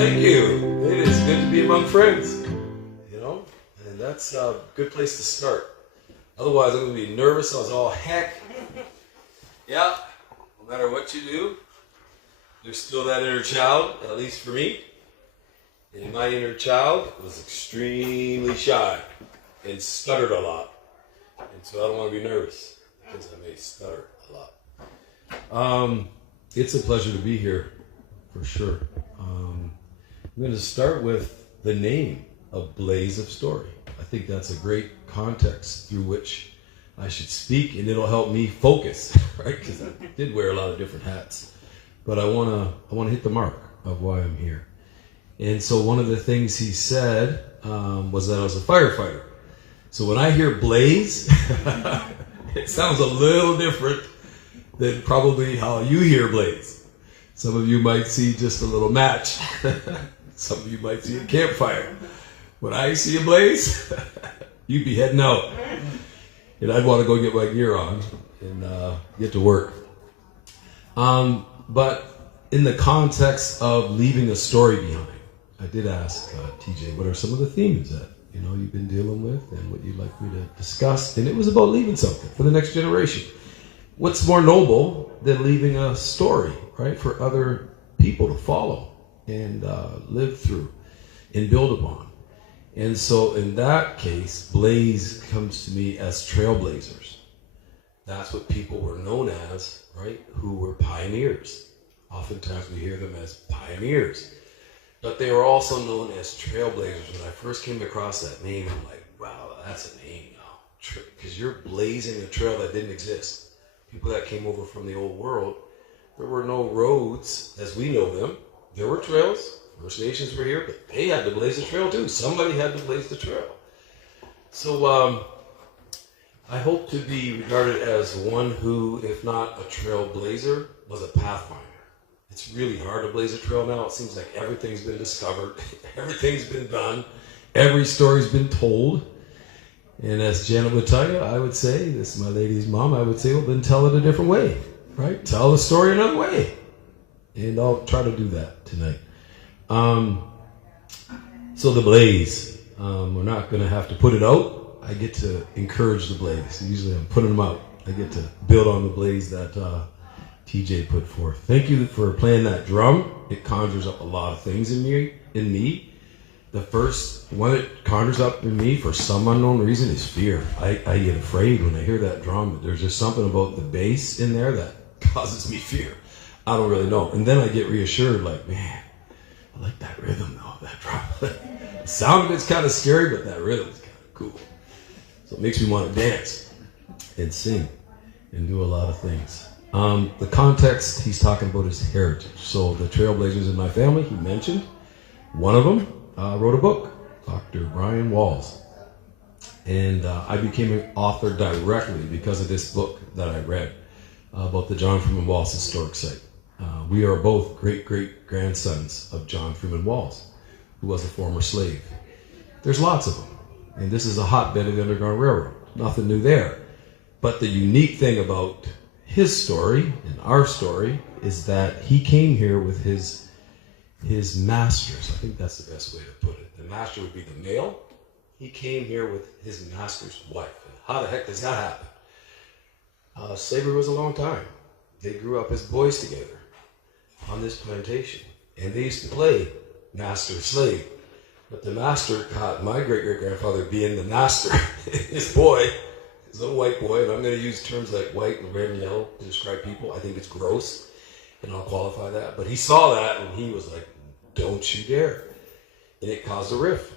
Thank you. It is good to be among friends, and that's a good place to start. Otherwise, I'm going to be nervous as all heck. Yeah, no matter what you do, there's still that inner child, at least for me. And my inner child was extremely shy and stuttered a lot. And so I don't want to be nervous because I may stutter a lot. It's a pleasure to be here, for sure. I'm going to start with the name of Blaze of Story. I think that's a great context through which I should speak, and it'll help me focus, right? Because I did wear a lot of different hats. But I want to hit the mark of why I'm here. And so one of the things he said was that I was a firefighter. So when I hear blaze, it sounds a little different than probably how you hear blaze. Some of you might see just a little match. Some of you might see a campfire. When I see a blaze, you'd be heading out. And I'd want to go get my gear on and get to work. But in the context of leaving a story behind, I did ask TJ, what are some of the themes that you've been dealing with and what you'd like me to discuss? And it was about leaving something for the next generation. What's more noble than leaving a story, right, for other people to follow and live through and build upon? And so in that case, Blaze comes to me as trailblazers. That's what people were known as, right, who were pioneers. Oftentimes we hear them as pioneers. But they were also known as trailblazers. When I first came across that name, I'm like, wow, that's a name now. Because you're blazing a trail that didn't exist. People that came over from the old world, there were no roads as we know them. There were trails. First Nations were here, but they had to blaze a trail too. Somebody had to blaze the trail. So I hope to be regarded as one who, if not a trailblazer, was a pathfinder. It's really hard to blaze a trail now. It seems like everything's been discovered. Everything's been done. Every story's been told. And as Janet would tell you, I would say, this is my lady's mom, I would say, well, then tell it a different way, right? Tell the story another way. And I'll try to do that tonight. So the blaze, we're not going to have to put it out. I get to encourage the blaze. Usually I'm putting them out. I get to build on the blaze that TJ put forth. Thank you for playing that drum. It conjures up a lot of things in me. The first one it conjures up in me for some unknown reason is fear. I get afraid when I hear that drum. There's just something about the bass in there that causes me fear. I don't really know. And then I get reassured, like, man, I like that rhythm though, that drum. The sound of it's kind of scary, but that rhythm is kind of cool. So it makes me want to dance and sing and do a lot of things. The context he's talking about is heritage. So the trailblazers in my family, he mentioned, one of them wrote a book, Dr. Brian Walls. And I became an author directly because of this book that I read about the John Freeman Walls Historic Site. We are both great-great-grandsons of John Freeman Walls, who was a former slave. There's lots of them. And this is a hotbed of the Underground Railroad. Nothing new there. But the unique thing about his story and our story is that he came here with his masters. I think that's the best way to put it. The master would be the male. He came here with his master's wife. And how the heck does that happen? Slavery was a long time. They grew up as boys together on this plantation. And they used to play master-slave. But the master caught my great-great-grandfather being the master, his boy, his little white boy, and I'm going to use terms like white and red and yellow to describe people. I think it's gross, and I'll qualify that. But he saw that, and he was like, don't you dare. And it caused a rift.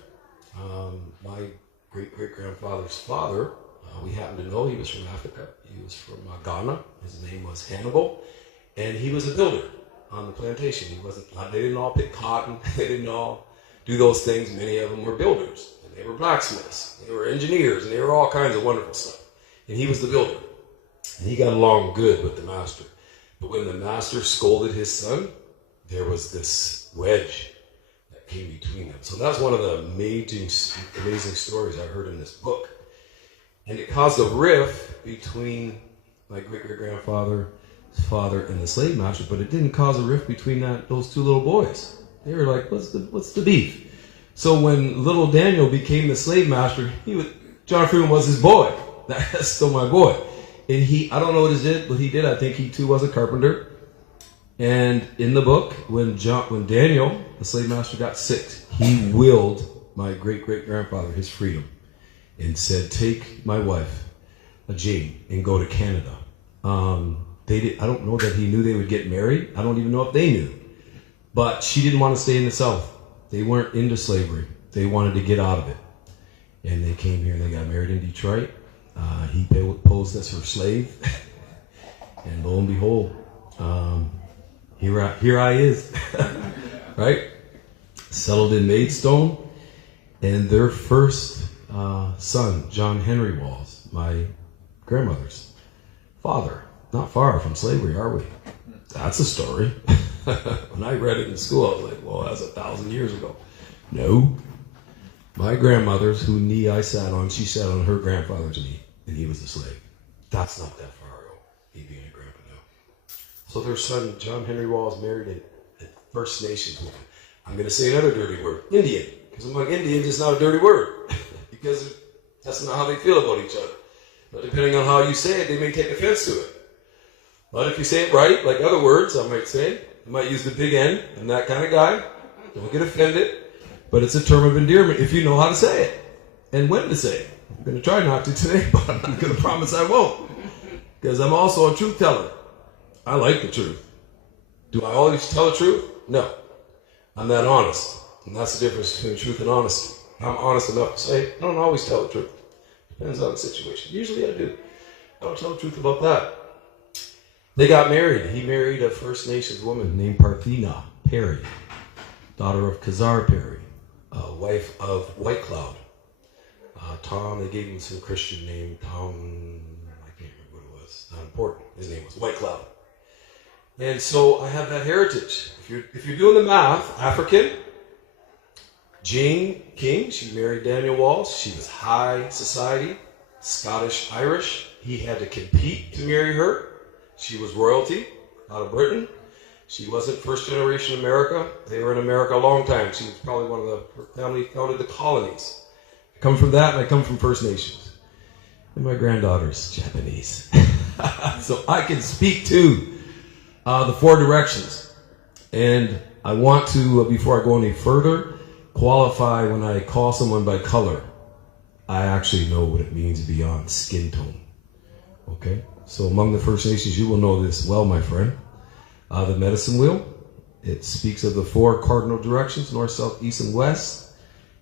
My great-great-grandfather's father, we happen to know he was from Africa. He was from Ghana. His name was Hannibal, and he was a builder on the plantation. They didn't all pick cotton. They didn't all do those things. Many of them were builders, and they were blacksmiths, they were engineers, and they were all kinds of wonderful stuff. And he was the builder, and he got along good with the master. But when the master scolded his son, there was this wedge that came between them. So that's one of the amazing stories I heard in this book. And it caused a rift between my great-great-grandfather's father and the slave master, but it didn't cause a rift between those two little boys. They were like, what's the beef? So when little Daniel became the slave master, John Freeman was his boy. That's still my boy. And I don't know what he did. I think he too was a carpenter. And in the book, when Daniel, the slave master, got sick, he willed my great-great-grandfather his freedom and said, take my wife, Jane, and go to Canada. I don't know that he knew they would get married. I don't even know if they knew. But she didn't want to stay in the South. They weren't into slavery. They wanted to get out of it. And they came here and they got married in Detroit. He posed as her slave. And lo and behold, here I is. Right? Settled in Maidstone. And their first son, John Henry Walls, my grandmother's father. Not far from slavery, are we? That's a story. When I read it in school, I was like, well, that's 1,000 years ago. No. My grandmother's, whose knee I sat on, she sat on her grandfather's knee, and he was a slave. That's not that far ago, me being a grandpa now. So their son, John Henry Walls, married a First Nations woman. I'm going to say another dirty word, Indian. Because I'm like, Indian is not a dirty word. Because that's not how they feel about each other. But depending on how you say it, they may take offense to it. But if you say it right, like other words, I might say, I might use the big N. I'm that kind of guy. Don't get offended. But it's a term of endearment if you know how to say it and when to say it. I'm going to try not to today, but I'm going to promise I won't. Because I'm also a truth teller. I like the truth. Do I always tell the truth? No. I'm that honest. And that's the difference between truth and honesty. I'm honest enough to say I don't always tell the truth. Depends on the situation. Usually I do. I don't tell the truth about that. They got married. He married a First Nations woman named Parthena Perry, daughter of Kazar Perry, wife of White Cloud. Tom, they gave him some Christian name. Tom, I can't remember what it was. Not important. His name was White Cloud. And so I have that heritage. If you're doing the math, African, Jane King, she married Daniel Walls. She was high society, Scottish Irish. He had to compete to marry her. She was royalty out of Britain. She wasn't first generation America. They were in America a long time. She was probably her family founded the colonies. I come from that, and I come from First Nations. And my granddaughter's Japanese. So I can speak to the four directions. And I want to, before I go any further, qualify when I call someone by color. I actually know what it means beyond skin tone. Okay? So among the First Nations, you will know this well, my friend. The medicine wheel, it speaks of the four cardinal directions, north, south, east, and west.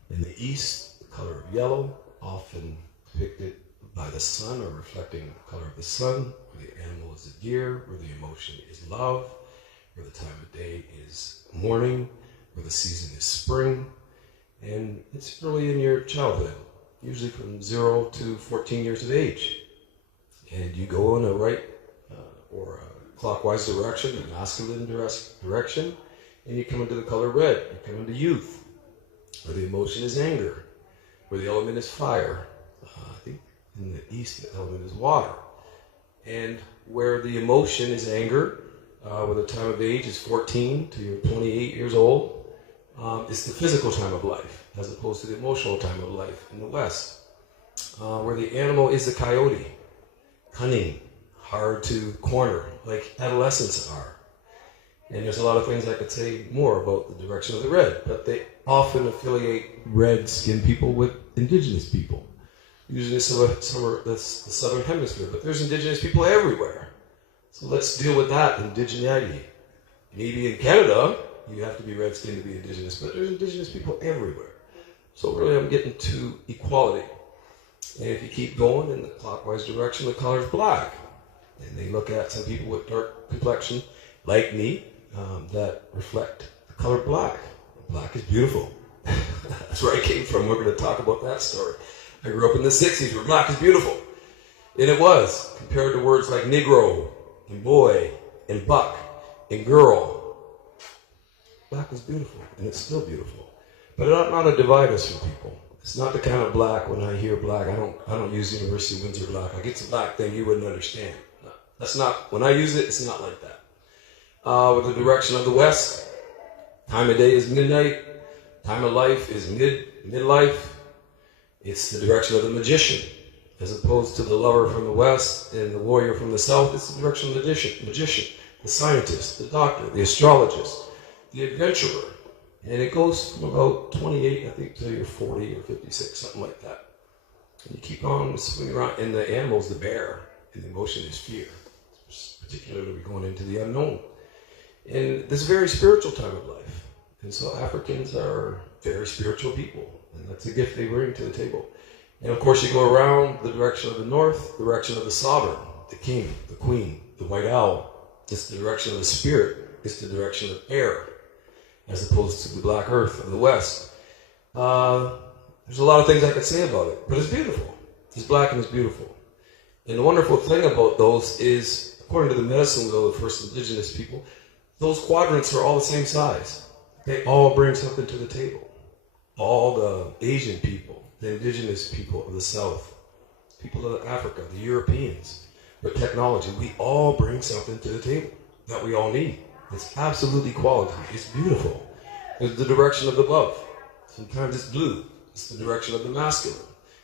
In the east, the color of yellow, often depicted by the sun or reflecting the color of the sun, where the animal is the deer, where the emotion is love, where the time of day is morning, where the season is spring. And it's early in your childhood, usually from 0 to 14 years of age. And you go in a right or a clockwise direction, a masculine direction, and you come into the color red. You come into youth, where the emotion is anger, where the element is fire. I think in the east, the element is water. And where the emotion is anger, where the time of age is 14 to you're 28 years old, it's the physical time of life, as opposed to the emotional time of life in the west. Where the animal is the coyote. Cunning, hard to corner, like adolescents are. And there's a lot of things I could say more about the direction of the red, but they often affiliate red-skinned people with indigenous people. Usually that's the southern hemisphere, but there's indigenous people everywhere. So let's deal with that, indigeneity. Maybe in Canada, you have to be red-skinned to be indigenous, but there's indigenous people everywhere. So really I'm getting to equality. And if you keep going in the clockwise direction, the color is black. And they look at some people with dark complexion, like me, that reflect the color black. Black is beautiful. That's where I came from. We're going to talk about that story. I grew up in the 60s where black is beautiful. And it was, compared to words like Negro, and boy, and buck, and girl. Black is beautiful, and it's still beautiful. But it ought not to divide us from people. It's not the kind of black, when I hear black, I don't use University of Windsor black. Like it's a black thing you wouldn't understand. No, that's not, when I use it, it's not like that. With the direction of the west, Time of day is midnight. Time of life is midlife. It's the direction of the magician. As opposed to the lover from the west and the warrior from the south, it's the direction of the magician, the scientist, the doctor, the astrologist, the adventurer. And it goes from about 28, I think, till you're 40 or 56, something like that. And you keep on swinging around. And the animal's the bear, and the emotion is fear. Particularly going into the unknown. And this is a very spiritual time of life. And so Africans are very spiritual people. And that's a gift they bring to the table. And of course you go around the direction of the north, the direction of the sovereign, the king, the queen, the white owl. It's the direction of the spirit. It's the direction of air, as opposed to the black earth of the west. There's a lot of things I could say about it, but it's beautiful. It's black and it's beautiful. And the wonderful thing about those is, according to the medicine of the first indigenous people, those quadrants are all the same size. They all bring something to the table. All the Asian people, the indigenous people of the South, people of Africa, the Europeans, with technology, we all bring something to the table that we all need. It's absolutely quality. It's beautiful. It's the direction of the above. Sometimes it's blue. It's the direction of the masculine.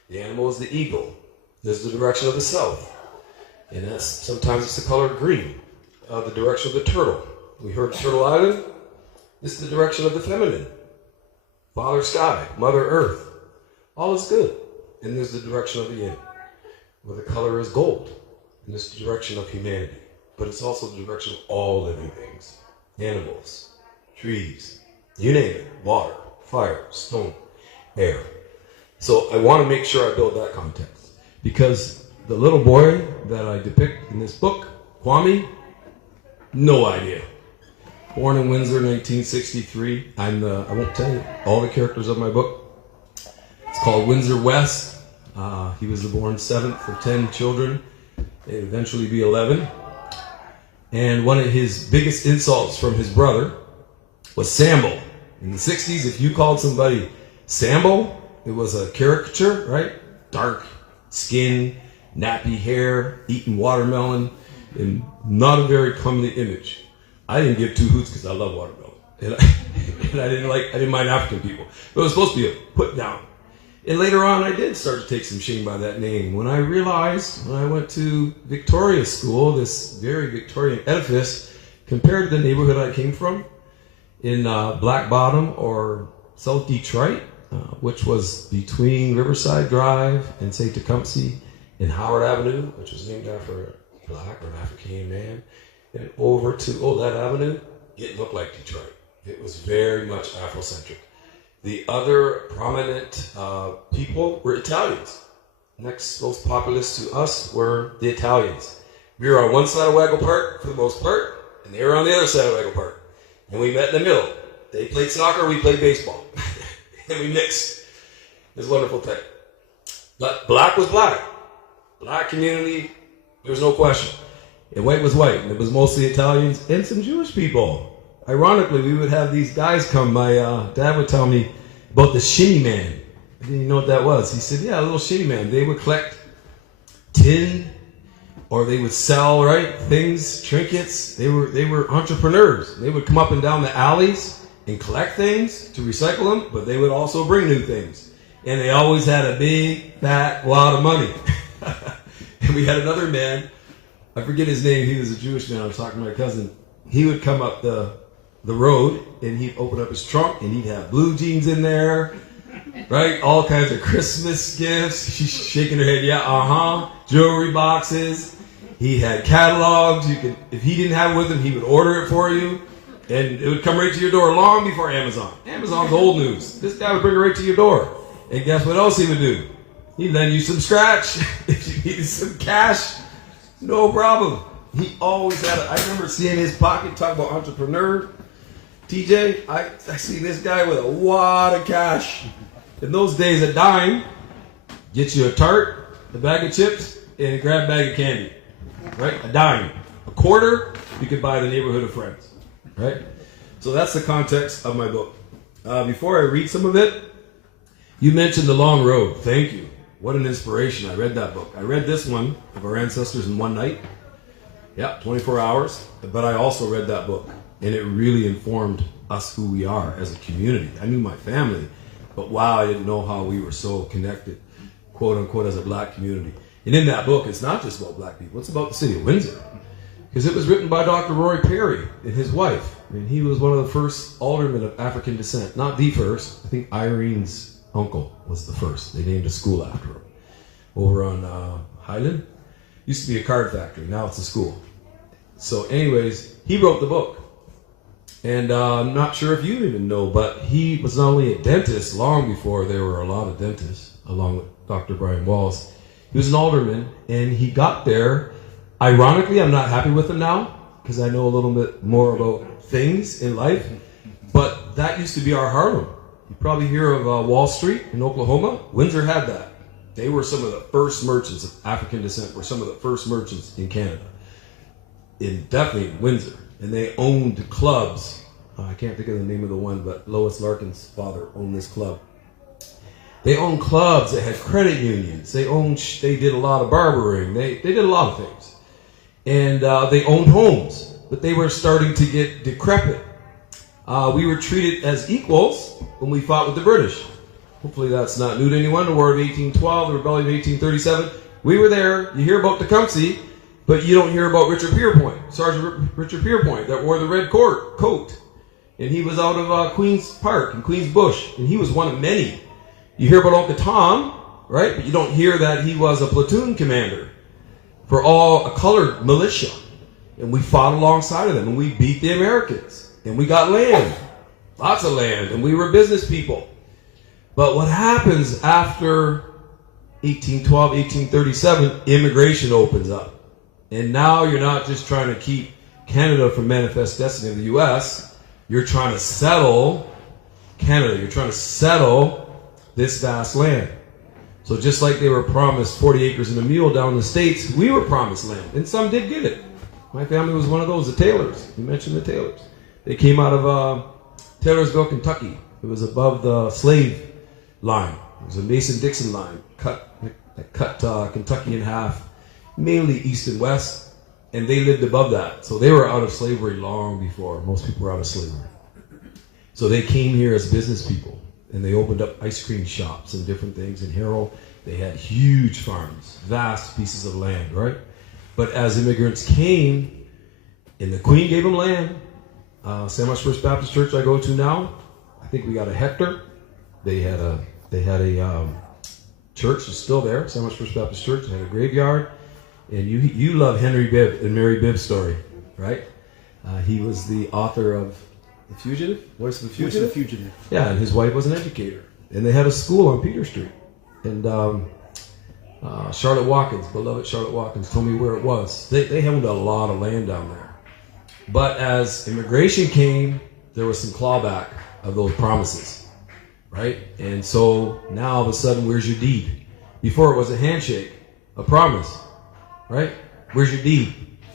The animal is the eagle. There's the direction of the south. And that's sometimes it's the color green. The direction of the turtle. We heard Turtle Island. It's the direction of the feminine. Father Sky, Mother Earth. All is good. And there's the direction of the yin, where the color is gold. And it's the direction of humanity. But it's also the direction of all living things. Animals, trees, you name it. Water, fire, stone, air. So I want to make sure I build that context. Because the little boy that I depict in this book, Kwame, no idea. Born in Windsor, 1963. I won't tell you all the characters of my book. It's called Windsor West. He was the born 7th of 10 children. They'd eventually be 11. And one of his biggest insults from his brother was Sambo. In the 60s, if you called somebody Sambo, it was a caricature, right? Dark skin, nappy hair, eating watermelon, and not a very comely image. I didn't give two hoots because I love watermelon. And I didn't mind African people. But it was supposed to be a put down. And later on, I did start to take some shame by that name. When I realized, when I went to Victoria School, this very Victorian edifice, compared to the neighborhood I came from, in Black Bottom or South Detroit, which was between Riverside Drive and say Tecumseh, and Howard Avenue, which was named after a black or an African man, and over to Olette Avenue, it looked like Detroit. It was very much Afrocentric. The other prominent people were Italians. Next most populous to us were the Italians. We were on one side of Waggle Park for the most part, and they were on the other side of Waggle Park. And we met in the middle. They played soccer, we played baseball. And we mixed. It was a wonderful thing. But black was black. Black community, there was no question. And white was white, and it was mostly Italians and some Jewish people. Ironically, we would have these guys come. My dad would tell me about the shinny man. I didn't even know what that was. He said, yeah, a little shinny man. They would collect tin, or they would sell, right, things, trinkets. They were entrepreneurs. They would come up and down the alleys and collect things to recycle them, but they would also bring new things. And they always had a big, fat wad of money. And we had another man, I forget his name, he was a Jewish man, I was talking to my cousin. He would come up the road and he'd open up his trunk and he'd have blue jeans in there, right? All kinds of Christmas gifts. She's shaking her head, yeah, jewelry boxes. He had catalogs. If he didn't have it with him, he would order it for you. And it would come right to your door long before Amazon. Amazon's old news. This guy would bring it right to your door. And guess what else he would do? He'd lend you some scratch. If you needed some cash, no problem. He always had it. I remember seeing his pocket, talk about entrepreneur. TJ, I see this guy with a wad of cash. In those days, a dime, get you a tart, a bag of chips, and a grab bag of candy. Right? A dime. A quarter, you could buy the neighborhood of friends. Right? So that's the context of my book. Before I read some of it, you mentioned The Long Road. Thank you. What an inspiration. I read that book. I read this one of our ancestors in one night. Yeah, 24 hours. But I also read that book. And it really informed us who we are as a community. I knew my family, but wow, I didn't know how we were so connected, quote unquote, as a black community. And in that book, it's not just about black people, it's about the city of Windsor. Because it was written by Dr. Roy Perry and his wife. And he was one of the first aldermen of African descent. Not the first. I think Irene's uncle was the first. They named a school after him. Over on Highland. Used to be a card factory. Now it's a school. So anyways, he wrote the book. And I'm not sure if you even know, but he was not only a dentist long before there were a lot of dentists, along with Dr. Brian Walls. He was an alderman, and he got there. Ironically, I'm not happy with him now because I know a little bit more about things in life, but that used to be our Harlem. You probably hear of Wall Street in Oklahoma. Windsor had that. They were some of the first merchants of African descent, were some of the first merchants in Canada, definitely in Windsor. And they owned clubs. I can't think of the name of the one, but Lois Larkin's father owned this club. They owned clubs. They had credit unions. They did a lot of barbering. They did a lot of things. And they owned homes, but they were starting to get decrepit. We were treated as equals when we fought with the British. Hopefully that's not new to anyone. The War of 1812, the Rebellion of 1837. We were there. You hear about Tecumseh, but you don't hear about Richard Pierpoint, Sergeant Richard Pierpoint, that wore the red coat. And he was out of Queen's Park and Queen's Bush, and he was one of many. You hear about Uncle Tom, right? But you don't hear that he was a platoon commander for a colored militia. And we fought alongside of them, and we beat the Americans. And we got land, lots of land, and we were business people. But what happens after 1812, 1837, immigration opens up. And now you're not just trying to keep Canada from manifest destiny of the U.S., you're trying to settle Canada. You're trying to settle this vast land. So just like they were promised 40 acres and a mule down in the States, we were promised land. And some did get it. My family was one of those, the Taylors. You mentioned the Taylors. They came out of Taylorsville, Kentucky. It was above the slave line. It was a Mason-Dixon line that cut Kentucky in half, mainly east and west. And they lived above that. So they were out of slavery long before most people were out of slavery. So they came here as business people. And they opened up ice cream shops and different things. In Harrow, they had huge farms, vast pieces of land, right? But as immigrants came, and the Queen gave them land, Sandwich First Baptist Church I go to now, I think we got a hectare. They had a church, it's still there, Sandwich First Baptist Church. They had a graveyard. And you love Henry Bibb and Mary Bibb's story, right? He was the author of The Fugitive? Voice of the Fugitive? Voice of the Fugitive. Yeah, and his wife was an educator. And they had a school on Peter Street. And Charlotte Watkins, beloved Charlotte Watkins, told me where it was. They owned a lot of land down there. But as immigration came, there was some clawback of those promises, right? And so now all of a sudden, where's your deed? Before it was a handshake, a promise, right? Where's your deed?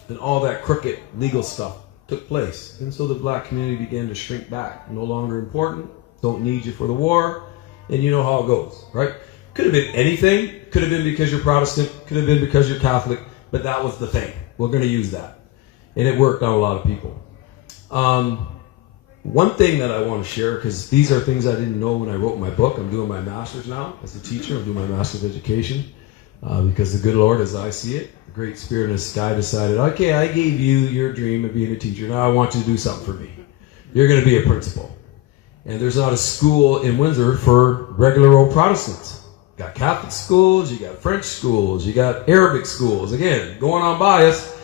And all that crooked legal stuff took place. And so the black community began to shrink back. No longer important. Don't need you for the war. And you know how it goes, right? Could have been anything. Could have been because you're Protestant. Could have been because you're Catholic. But that was the thing. We're going to use that. And it worked on a lot of people. One thing that I want to share, because these are things I didn't know when I wrote my book. I'm doing my master's now as a teacher. I'm doing my master's of education. Because the good Lord, as I see it, the Great Spirit in the sky decided, okay, I gave you your dream of being a teacher. Now I want you to do something for me. You're going to be a principal. And there's not a school in Windsor for regular old Protestants. You got Catholic schools, you got French schools, you got Arabic schools. Again, going on bias,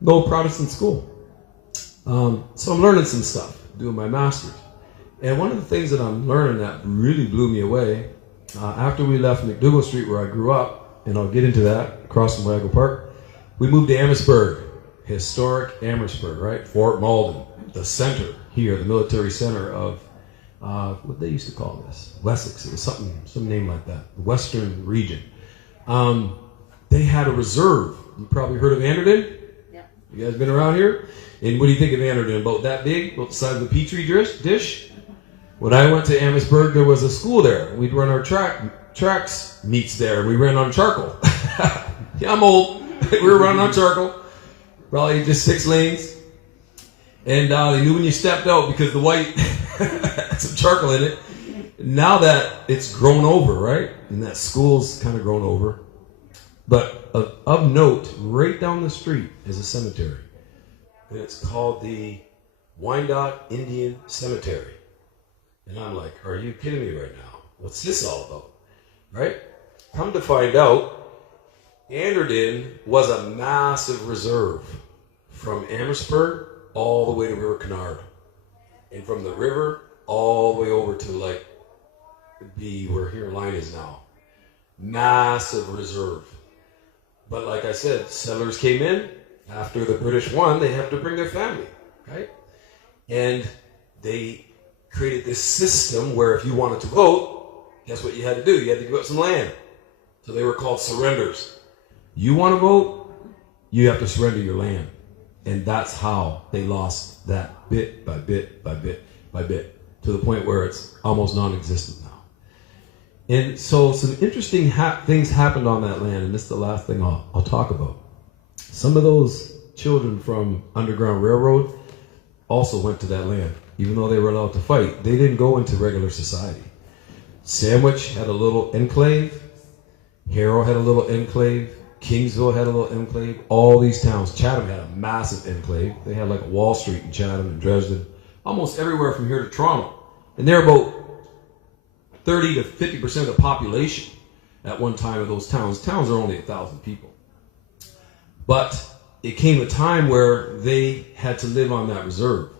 no Protestant school. So I'm learning some stuff, doing my master's. And one of the things that I'm learning that really blew me away, after we left McDougall Street where I grew up, and I'll get into that, across from Wago Park, we moved to Amherstburg, historic Amherstburg, right? Fort Malden, the center here, the military center of, what they used to call this, Wessex. It was some name like that, the Western region. They had a reserve. You probably heard of Anderden? Yeah. You guys been around here? And what do you think of Anderden? About that big, about the size of a petri dish? When I went to Amherstburg, there was a school there. We'd run our tracks meets there. We ran on charcoal. Yeah, I'm old. We were running on charcoal. Probably just 6 lanes. And they knew when you stepped out because the white had some charcoal in it. Now that it's grown over, right? And that school's kind of grown over. But of note, right down the street is a cemetery. And it's called the Wyandotte Indian Cemetery. And I'm like, are you kidding me right now? What's this all about? Right? Come to find out, Anderton was a massive reserve from Amherstburg all the way to River Canard. And from the river all the way over to like where here line is now. Massive reserve. But like I said, settlers came in. After the British won, they had to bring their family, right? And they created this system where if you wanted to vote, guess what you had to do? You had to give up some land. So they were called surrenders. You want to vote, you have to surrender your land. And that's how they lost that bit by bit by bit by bit to the point where it's almost non-existent now. And so some interesting things happened on that land, and this is the last thing I'll talk about. Some of those children from Underground Railroad also went to that land, even though they were allowed to fight. They didn't go into regular society. Sandwich had a little enclave. Harrow had a little enclave. Kingsville had a little enclave. All these towns. Chatham had a massive enclave. They had like a Wall Street in Chatham and Dresden. Almost everywhere from here to Toronto. And they're about 30 to 50% of the population at one time of those towns. Towns are only 1,000 people. But it came a time where they had to live on that reserve,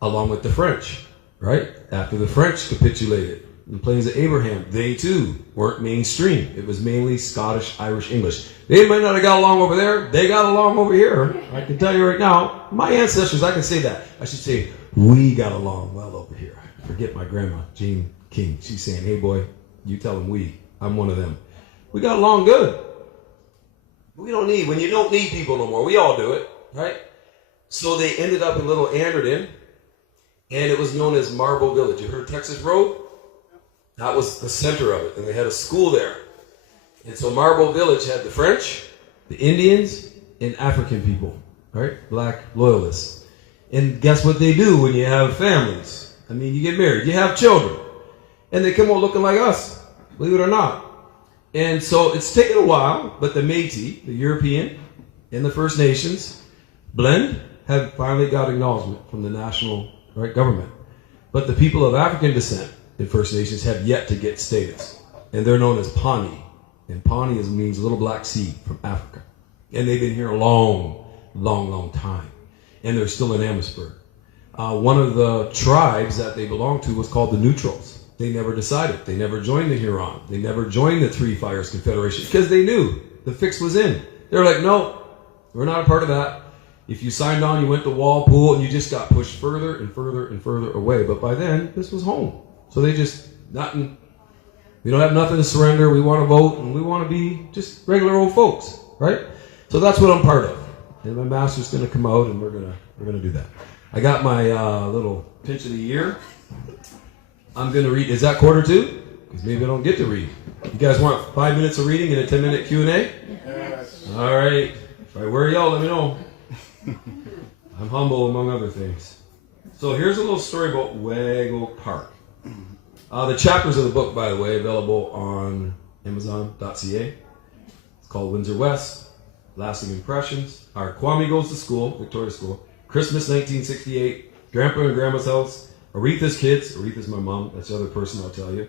along with the French, right? After the French capitulated in the Plains of Abraham, they too weren't mainstream. It was mainly Scottish, Irish, English. They might not have got along over there. They got along over here. I can tell you right now, my ancestors, I can say that. I should say, we got along well over here. Forget my grandma, Jane King. She's saying, hey boy, you tell them we. I'm one of them. We got along good. We don't need, when you don't need people no more, we all do it, right? So they ended up in Little Anderton, and it was known as Marble Village. You heard Texas Road? That was the center of it, and they had a school there. And so Marble Village had the French, the Indians, and African people, right? Black loyalists. And guess what they do when you have families? I mean, you get married, you have children, and they come out looking like us, believe it or not. And so it's taken a while, but the Métis, the European, and the First Nations blend have finally got acknowledgement from the national government. But the people of African descent in First Nations have yet to get status. And they're known as Pawnee. And Pawnee means little black seed from Africa. And they've been here a long, long, long time. And they're still in Amherstburg. One of the tribes that they belonged to was called the Neutrals. They never decided. They never joined the Huron. They never joined the Three Fires Confederation because they knew the fix was in. They were like, no, we're not a part of that. If you signed on, you went to Walpole, and you just got pushed further and further and further away. But by then, this was home. So they just, nothing, we don't have nothing to surrender. We want to vote, and we want to be just regular old folks, right? So that's what I'm part of. And my master's going to come out, and we're gonna do that. I got my little pinch of the year. I'm going to read. Is that quarter two? Because maybe I don't get to read. You guys want 5 minutes of reading and a 10-minute Q&A? Yes. All right. If I wear y'all, let me know. I'm humble, among other things. So here's a little story about Waggle Park. The chapters of the book, by the way, available on Amazon.ca. It's called Windsor West, Lasting Impressions, Our Kwame Goes to School, Victoria School, Christmas 1968, Grandpa and Grandma's House, Aretha's Kids, Aretha's my mom, that's the other person I'll tell you.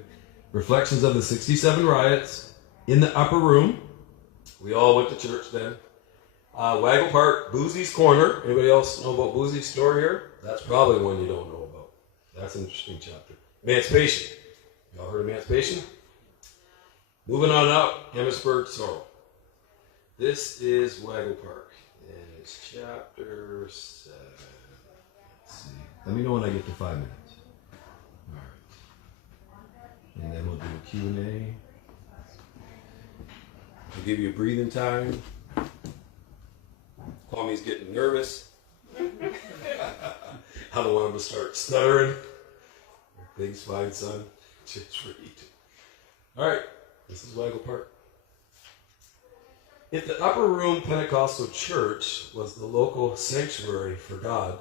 Reflections of the 67 Riots, In the Upper Room, we all went to church then. Waggle Park, Boozy's Corner, anybody else know about Boozy's store here? That's probably one you don't know about. That's an interesting chapter. Emancipation, y'all heard of Emancipation? Moving on up, Amherstburg, Sorrel. This is Waggle Park, and it's chapter 7. Let me know when I get to 5 minutes. All right. And then we'll do a Q&A. I'll give you a breathing time. Kwame's getting nervous. I don't want him to start stuttering. Things fine, son. Just read. All right. This is Waggle Park. If the Upper Room Pentecostal Church was the local sanctuary for God,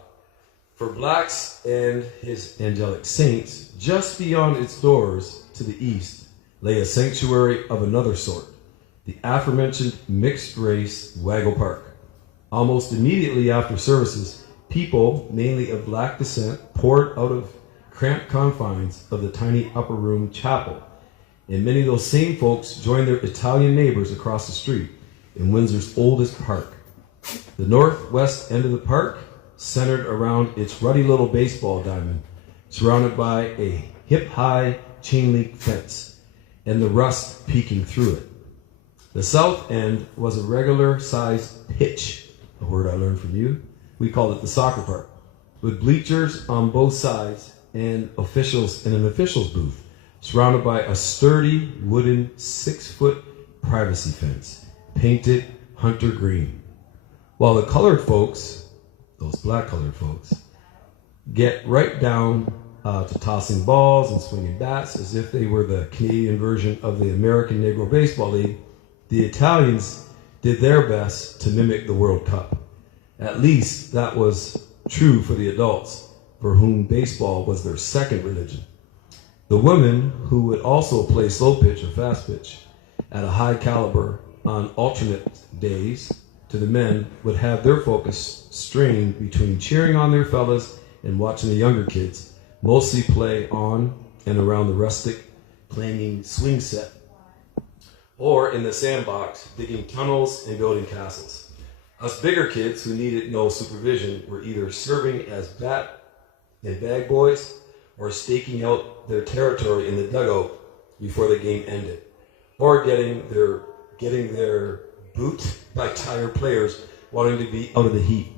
For blacks and his angelic saints, just beyond its doors to the east lay a sanctuary of another sort, the aforementioned mixed-race Waggle Park. Almost immediately after services, people, mainly of black descent, poured out of cramped confines of the tiny upper room chapel, and many of those same folks joined their Italian neighbors across the street in Windsor's oldest park. The northwest end of the park centered around its ruddy little baseball diamond, surrounded by a hip-high chain-link fence, and the rust peeking through it. The south end was a regular-sized pitch, a word I learned from you. We called it the soccer park, with bleachers on both sides and officials in an officials booth, surrounded by a sturdy wooden 6-foot privacy fence, painted hunter green. While the colored folks, those black colored folks, get right down to tossing balls and swinging bats as if they were the Canadian version of the American Negro Baseball League, the Italians did their best to mimic the World Cup. At least that was true for the adults, for whom baseball was their second religion. The women, who would also play slow pitch or fast pitch at a high caliber on alternate days to the men, would have their focus strained between cheering on their fellas and watching the younger kids mostly play on and around the rustic clanging swing set, or in the sandbox digging tunnels and building castles. Us bigger kids who needed no supervision were either serving as bat and bag boys or staking out their territory in the dugout before the game ended, or getting their boot by tired players wanting to be out of the heat.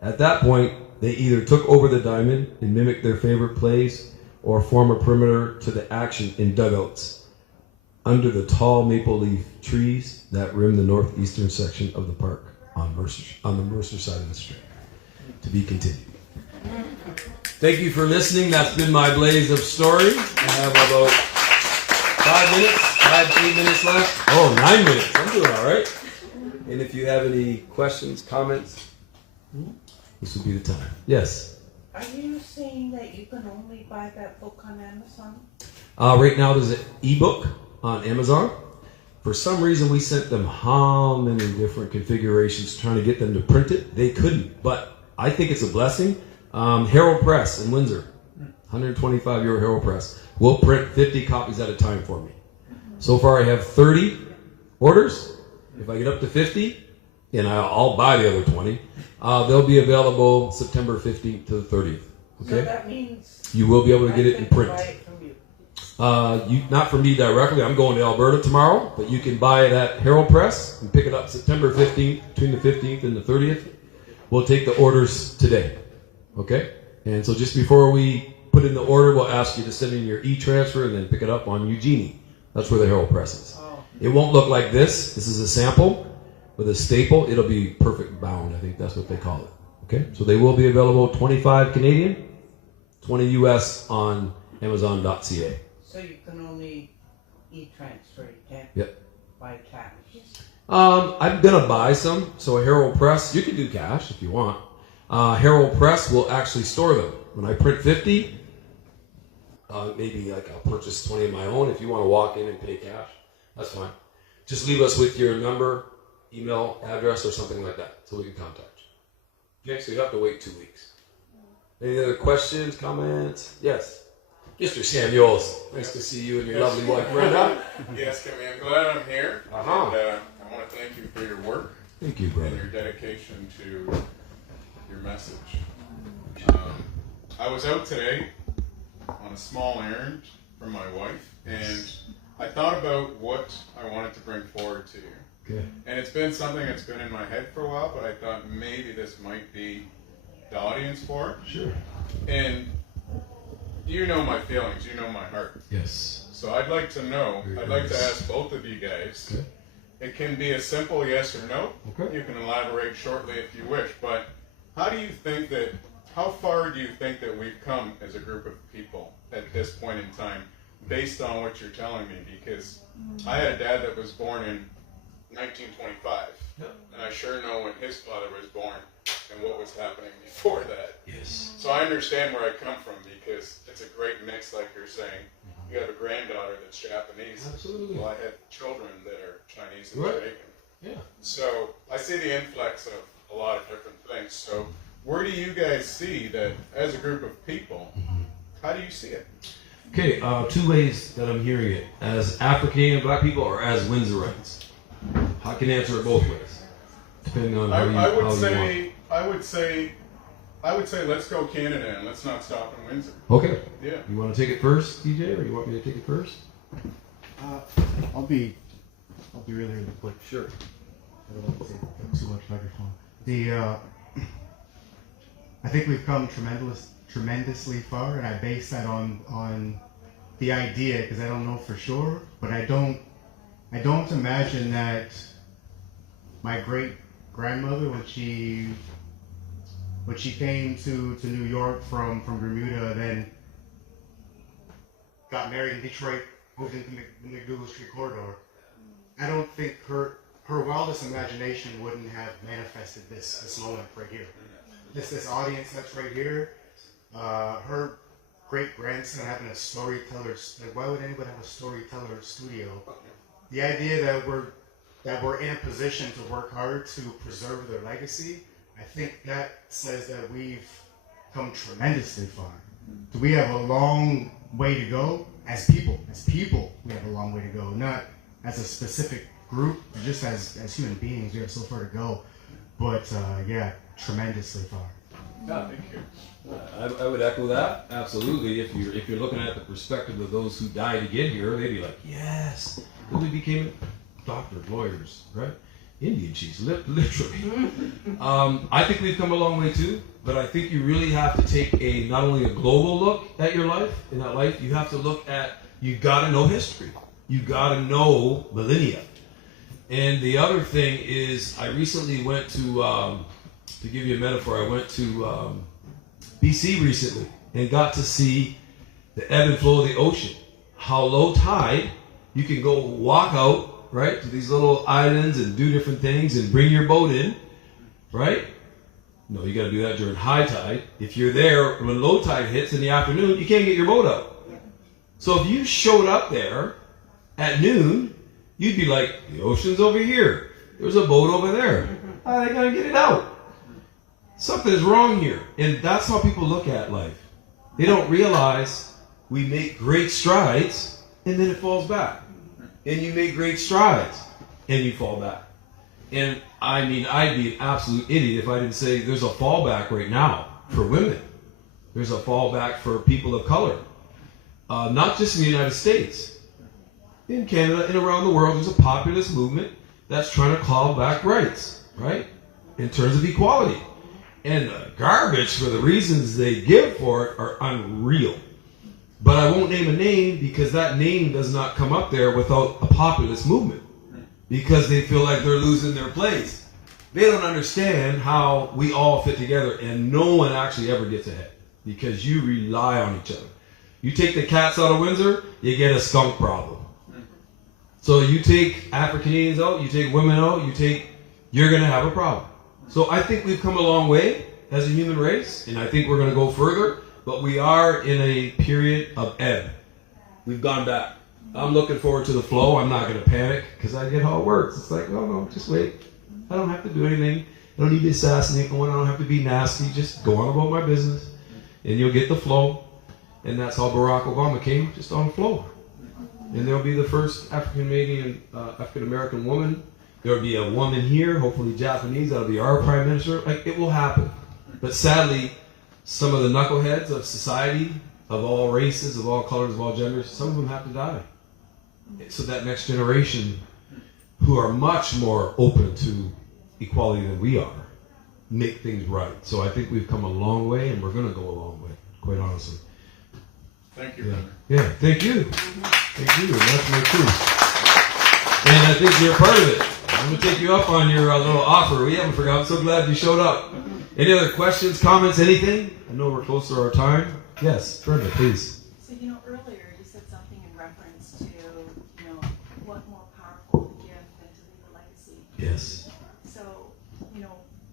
At that point, they either took over the diamond and mimicked their favorite plays or form a perimeter to the action in dugouts under the tall maple leaf trees that rim the northeastern section of the park on the Mercer side of the street. To be continued. Thank you for listening. That's been my blaze of stories. I have about 8 minutes left. Oh, 9 minutes. I'm doing all right. And if you have any questions, comments, this would be the time. Yes? Are you saying that you can only buy that book on Amazon? Right now there's an ebook on Amazon. For some reason we sent them how many different configurations trying to get them to print it. They couldn't, but I think it's a blessing. Herald Press in Windsor, 125-year Herald Press, will print 50 copies at a time for me. So far I have 30 orders. If I get up to 50, and I'll buy the other 20, they'll be available September 15th to the 30th. Okay? So that means you will be able to get it in print. Buy it from you. Not from me directly. I'm going to Alberta tomorrow, but you can buy it at Herald Press and pick it up September 15th, between the 15th and the 30th. We'll take the orders today. Okay? And so just before we put in the order, we'll ask you to send in your e-transfer and then pick it up on Eugenie. That's where the Herald Press is. It won't look like this. This is a sample with a staple. It'll be perfect bound. I think that's what they call it. Okay? So they will be available 25 Canadian, 20 US on Amazon.ca. So you can only e-transfer. You can't Yep. buy cash. I'm going to buy some. So a Herald Press, you can do cash if you want. Herald Press will actually store them. When I print 50, maybe like I'll purchase 20 of my own. If you want to walk in and pay cash, that's fine. Just leave us with your number, email, address, or something like that so we can contact you. Okay, so you have to wait 2 weeks. Any other questions, comments? Yes. Mr. Samuels, nice to see you and your lovely wife, Brenda. Yes, Kimmy, I'm glad I'm here. Uh-huh. And I want to thank you for your work Thank you, and brother. your dedication to your message. I was out today on a small errand for my wife, and I thought about what I wanted to bring forward to you. Okay. And it's been something that's been in my head for a while, but I thought maybe this might be the audience for it. Sure. And you know my feelings, you know my heart. Yes. So I'd like to know, Very I'd like to nice. ask both of you guys. Okay. It can be a simple yes or no. Okay. You can elaborate shortly if you wish, but how far do you think that we've come as a group of people at this point in time, based on what you're telling me? Because I had a dad that was born in 1925. Yeah. And I sure know when his father was born and what was happening before that. Yes. So I understand where I come from because it's a great mix, like you're saying. You have a granddaughter that's Japanese. Absolutely. Well, I have children that are Chinese and Right. Jamaican. Yeah. So I see the influx of a lot of different things. So where do you guys see that as a group of people? How do you see it? Okay, two ways that I'm hearing it. As African Black people or as Windsorites. I can answer it both ways. Depending on how you I would want. say let's go Canada and let's not stop in Windsor. Okay. Yeah. You want to take it first, DJ, or you want me to take it first? I'll be really, really quick. Sure. I don't want to take too much microphone. I think we've come tremendously far, and I base that on the idea because I don't know for sure, but I don't imagine that my great grandmother when she came to New York from Bermuda, then got married in Detroit, moved into the McDougal Street corridor. I don't think her wildest imagination wouldn't have manifested this moment right here. This audience that's right here, her great grandson having a storyteller. Like, why would anybody have a storyteller studio? The idea that we're in a position to work hard to preserve their legacy, I think that says that we've come tremendously far. We have a long way to go as people. As people, we have a long way to go. Not as a specific group, just as human beings, we have so far to go. But yeah, tremendously far. Yeah, thank you. I would echo that. Absolutely. If you're looking at the perspective of those who died to get here, they'd be like, yes. Then we became doctors, lawyers, right? Indian chiefs, literally. I think we've come a long way too, but I think you really have to take not only a global look at your life, in that life, you have to look at, you gotta know history. You gotta know millennia. And the other thing is, I recently went to give you a metaphor, I went to BC recently and got to see the ebb and flow of the ocean. How low tide, you can go walk out, right, to these little islands and do different things and bring your boat in, right? No, you got to do that during high tide. If you're there when low tide hits in the afternoon, you can't get your boat out. So if you showed up there at noon, you'd be like, the ocean's over here. There's a boat over there. I got to get it out. Something is wrong here. And that's how people look at life. They don't realize we make great strides and then it falls back. And you make great strides, and you fall back. And I mean, I'd be an absolute idiot if I didn't say there's a fallback right now for women. There's a fallback for people of color. Not just in the United States. In Canada and around the world, there's a populist movement that's trying to claw back rights, right? In terms of equality. And the garbage for the reasons they give for it are unreal. But I won't name a name because that name does not come up there without a populist movement. Because they feel like they're losing their place. They don't understand how we all fit together and no one actually ever gets ahead. Because you rely on each other. You take the cats out of Windsor, you get a skunk problem. So you take Africans out, you take women out, you're going to have a problem. So I think we've come a long way as a human race, and I think we're going to go further. But we are in a period of ebb. We've gone back. I'm looking forward to the flow. I'm not going to panic because I get how it works. It's like, no, just wait. I don't have to do anything. I don't need to assassinate anyone. I don't have to be nasty. Just go on about my business, and you'll get the flow. And that's how Barack Obama came, just on flow. And there'll be the first African-American woman. There'll be a woman here, hopefully Japanese. That'll be our prime minister. Like, it will happen. But sadly, some of the knuckleheads of society, of all races, of all colors, of all genders, some of them have to die. So that next generation, who are much more open to equality than we are, make things right. So I think we've come a long way, and we're going to go a long way, quite honestly. Thank you, Yeah, brother. yeah, thank you. Thank you. That's my truth. And I think you're a part of it. I'm going to take you up on your little offer. We haven't forgotten. I'm so glad you showed up. Any other questions, comments, anything? I know we're close to our time. Yes, Brenda, please. So, earlier you said something in reference to, what more powerful gift than to leave a legacy. Yes. So,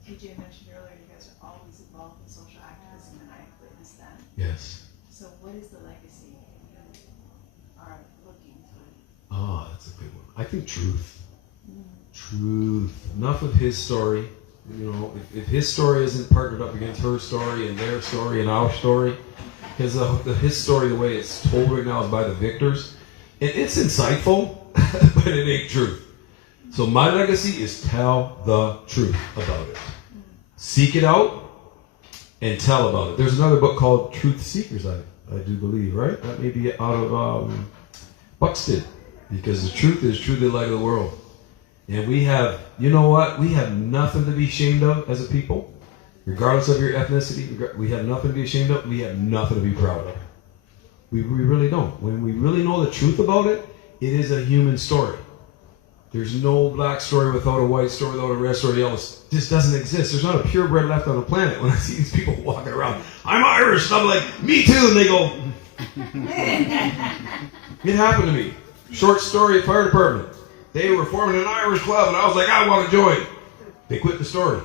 TJ mentioned earlier, you guys are always involved in social activism, and I witnessed that. Yes. So what is the legacy you are looking for? Oh, that's a good one. I think truth. Truth. Enough of his story. If his story isn't partnered up against her story and their story and our story, because his story, the way it's told right now, is by the victors. It's insightful, but it ain't truth. So my legacy is tell the truth about it. Seek it out and tell about it. There's another book called Truth Seekers, I do believe, right? That may be out of Buxton, because the truth is truly the light of the world. And we have, you know what? We have nothing to be ashamed of as a people. Regardless of your ethnicity, we have nothing to be ashamed of. We have nothing to be proud of. We really don't. When we really know the truth about it, it is a human story. There's no black story without a white story, without a red story, yellow. This doesn't exist. There's not a purebred left on the planet. When I see these people walking around, I'm Irish, and I'm like, me too, and they go, it happened to me. Short story at fire department. They were forming an Irish club, and I was like, I want to join. They quit the story.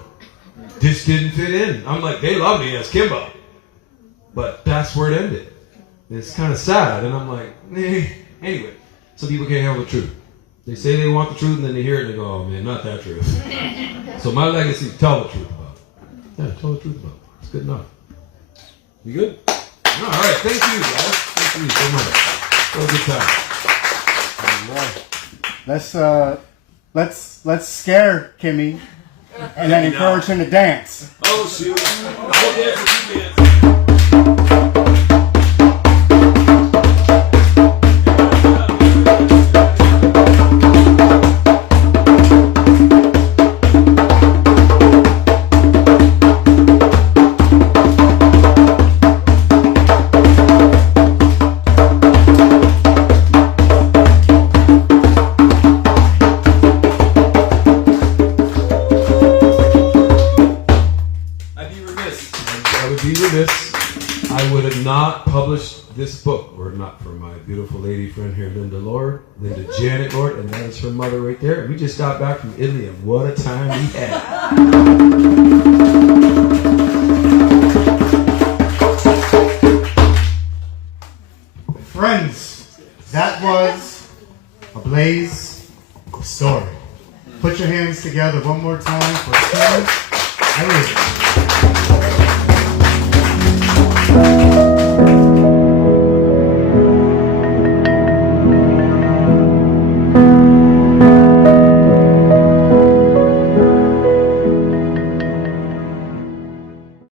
This didn't fit in. I'm like, they love me as Kimba. But that's where it ended. It's kind of sad, and I'm like, Anyway, some people can't handle the truth. They say they want the truth, and then they hear it, and they go, oh man, not that truth. So my legacy, tell the truth about it. Yeah, tell the truth about it. It's good enough. You good? All right, thank you, guys. Thank you so much. What a good time. Let's scare Kimmy and then encourage him to dance. Oh shoot! I'll dance if you dance. I would have not published this book were it not for my beautiful lady friend here, Linda Janet Lord, and that is her mother right there. And we just got back from Italy, and what a time we had. Friends, that was a blaze of story. Put your hands together one more time for Kim Elliott.